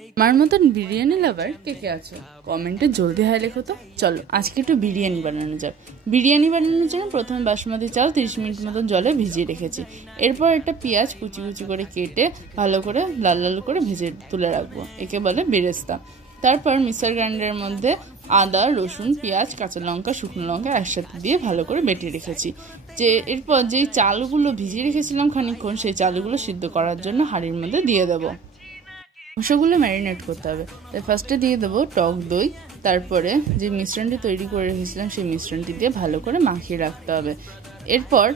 আমার মতন বিরিয়ানি লাভার কে কে আছো কমেন্টে জলদি হাই লেখো তো। চলো আজকে একটু বিরিয়ানি বানানো যাক। বিরিয়ানি বানানোর জন্য প্রথমে বাসমতি চাল 30 মিনিট মতন জলে ভিজিয়ে রেখেছি। এরপর একটা পেঁয়াজ কুচি কুচি করে কেটে ভালো করে লাল লাল করে ভেজে তুলে রাখবো, একে বলে বেরেস্তা। তারপর মিক্সার গ্রাইন্ডারের মধ্যে আদা, রসুন, পেঁয়াজ, কাঁচা লঙ্কা, শুকনো লঙ্কা একসাথে দিয়ে ভালো করে বেটে রেখেছি। এরপর যেই চালগুলো ভিজিয়ে রেখেছিলাম খানিকক্ষণ, সেই চালগুলো সিদ্ধ করার জন্য হাঁড়ির মধ্যে দিয়ে দেবো। মাংসগুলো ম্যারিনেট করতে হবে, তাই ফার্স্টে দিয়ে দেবো টক দই। তারপরে যে মিশ্রণটি তৈরি করে রেখেছিলাম সেই মিশ্রণটি দিয়ে ভালো করে মাখিয়ে রাখতে হবে। এরপর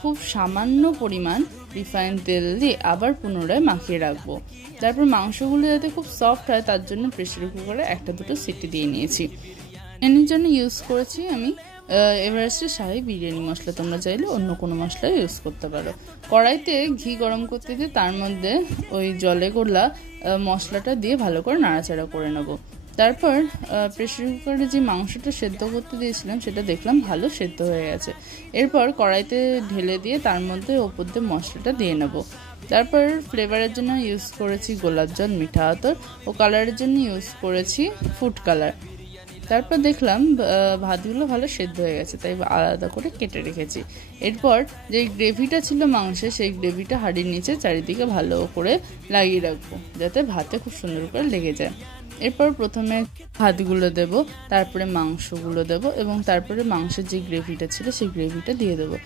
খুব সামান্য পরিমাণ রিফাইন তেল দিয়ে আবার পুনরায় মাখিয়ে রাখবো। তারপর মাংসগুলো যাতে খুব সফট হয় তার জন্য প্রেসার কুকারে একটা দুটো সিটি দিয়ে নিয়েছি। এর জন্য ইউজ করেছি আমি এভারেস্টের শাহী বিরিয়ানি মশলা, তোমরা চাইলে অন্য কোনো মশলা ইউজ করতে পারো। কড়াইতে ঘি গরম করতে দিয়ে তার মধ্যে ওই জলে গোলা মশলাটা দিয়ে ভালো করে নাড়াচাড়া করে নেব। তারপর প্রেসার কুকারে যে মাংসটা সেদ্ধ করতে দিয়েছিলাম সেটা দেখলাম ভালো সেদ্ধ হয়ে গেছে। এরপর কড়াইতে ঢেলে দিয়ে তার মধ্যে ওপর দিয়ে মশলাটা দিয়ে নেব। তারপর ফ্লেভারের জন্য ইউজ করেছি গোলাপ জল, মিঠা আতর ও কালারের জন্য ইউজ করেছি ফুড কালার। তারপর দেখলাম ভাতগুলো ভালো সেদ্ধ হয়ে গেছে, তাই আলাদা করে কেটে রেখেছি। এরপর যে গ্রেভিটা ছিল মাংসে, সেই গ্রেভিটা হাঁড়ির নিচে চারিদিকে ভালো করে লাগিয়ে রাখবো যাতে ভাতে খুব সুন্দর করে লেগে যায়। এরপর প্রথমে ভাতগুলো দেব, তারপরে মাংসগুলো দেব এবং তারপরে মাংসের যে গ্রেভিটা ছিল সেই গ্রেভিটা দিয়ে দেবো।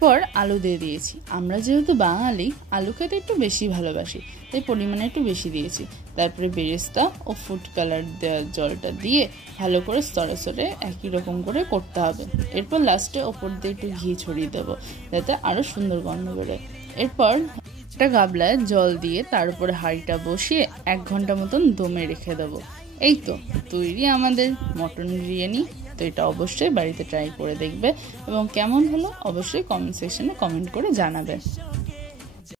পর আলু দিয়ে দিয়েছি। আমরা যেহেতু বাঙালি আলু খেতে একটু বেশি ভালোবাসি, তাই পরিমাণে একটু বেশি দিয়েছি। তারপরে বেরেস্তা ও ফুড কালার দেওয়ার জলটা দিয়ে ভালো করে স্তরে স্তরে একই রকম করে করতে হবে। এরপর লাস্টে ওপর দিয়ে একটু ঘি ছড়িয়ে দেবো যাতে আরও সুন্দর গন্ধ বেরোয়। এরপর একটা গাবলায় জল দিয়ে তার উপরে হাঁড়িটা বসিয়ে 1 ঘন্টা মতন দমে রেখে দেবো। এই তো তৈরি আমাদের মটন বিরিয়ানি। তো এটা অবশ্যই বাড়িতে ট্রাই করে দেখবে এবং কেমন হলো অবশ্যই কমেন্ট সেকশনে কমেন্ট করে জানাবে।